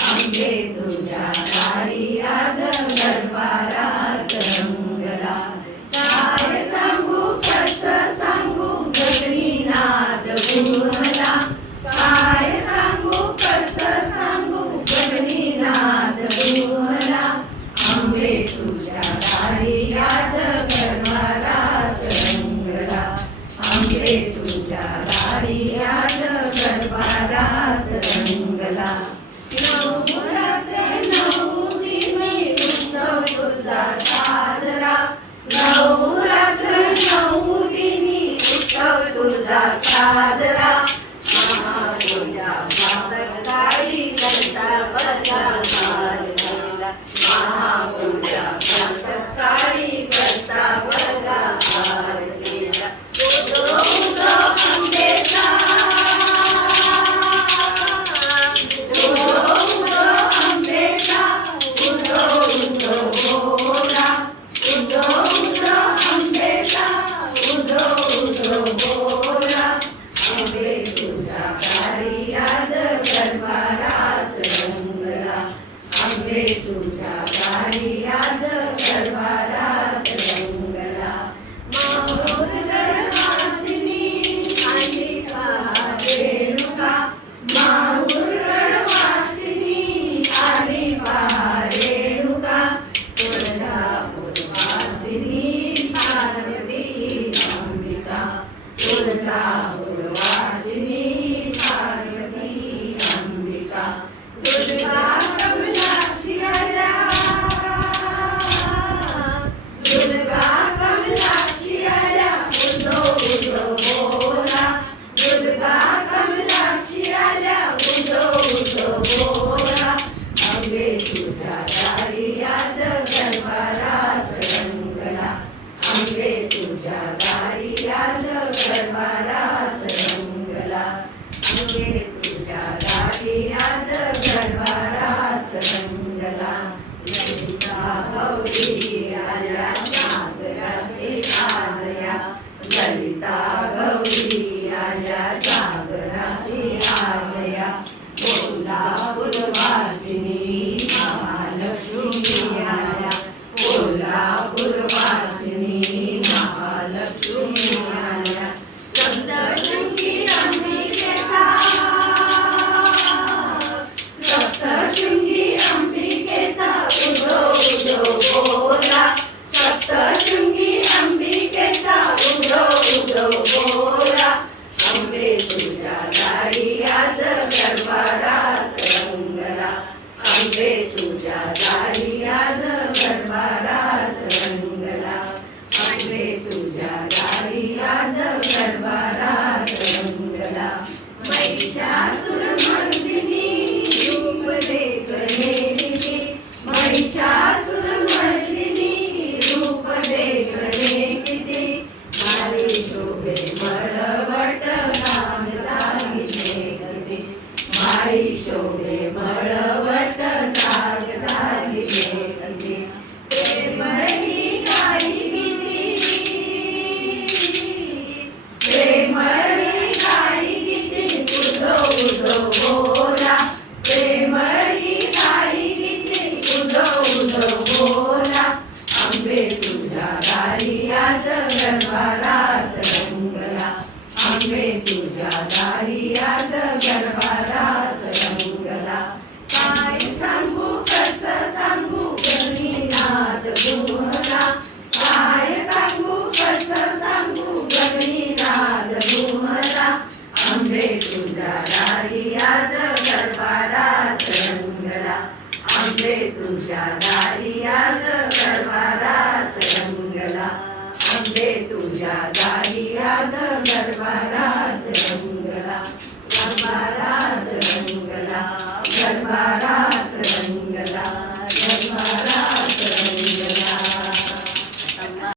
आंबे तुझ्या दारी आज गरबारास रंगला. काय सांगू कसं सांगू गगनीनाथ घुमला. काय सांगू कसं सांगू गगनीनाथ घुमला. आंबे तुझ्या दारी आज गरबारास रंगला. आंबे तुझ्या दारी आज गरबारास रंगला. नवरात्र नऊ दिनी उत्सव तुझा साजरा. नवरात्र नऊ दिनी उत्सव तुझा साजरा. महापूजा पातकाळी करता बजा हारला. महापूजा पातकाळी करता बजा हारला. उदो उदो अंबेचा. आंबे तुझ्या दारी आज गरबारास रंगला. माहूर गडवासिनी आली पहा रेणुका. माहूर गडवासिनी आली पहा रेणुका. तुळजापूर वासिनी पार्वती अंबिका. तुळजापूर वासिनी पार्वती अंबिका. दुर्गा कमलाक्षी आल्या. दुर्गा कमलाक्षी आल्या. उदो उदो बोला. दुर्गा कमलाक्षी आल्या. उदो उदो बोला. आंबे तुझ्या दारी आज गरबारास रंगला. आंबे तुझ्या दारी आज गरबारास रंगला. आंबे तुझ्या दारी आज गरबारास रंगला. ललिता गौरी आल्या जागरासी आलया. ललिता गौरी आल्या जागरासी आलया. कोल्हापूर वासिनी महालक्ष्मी आल्या. कोल्हापूर वासिनी महालक्ष्मी आल्या. सप्तशृंगी अंबिकेचा. सप्तशृंगी अंबिकेचा उदो उदो बोला. सप्तशृंगी अंबिकेचा उदो उदो बोला. आंबे तुझ्या दारी आज गरबारास रंगला. आंबे तुझ्या दारी आज गरबारास रंगला. आंबे तुझ्या दारी आज गरबारास रंगला. महिषासुरमर्दिनी रूप देखणे किती. महिषासुरमर्दिनी रूप देखणे किती. मारी शोभे मळवट नाम दागिने किती. मारी शोभे मळवट नाग दागिने किती. प्रेमळी काही किती. प्रेमळी काही किती. उदो उदो बोला. प्रेमळी काही किती. उदो उदो बोला. आंबे तुझ्या दारी आज गरबारास रंगला. आंबे तुझ्या दारी आज गरबारास रंगला. काय सांगू कसं सांगू गगनीनाथ घुमला. काय सांगू कसं सांगू गगनीनाथ घुमला. आंबे तुझ्या दारी आज गरबारास रंगला. आंबे तुझ्या दारी आज गरबारास रंगला. आंबे तुझ्या दारी आज गरबारास रंगला. गरबारास रंगला. गरबारास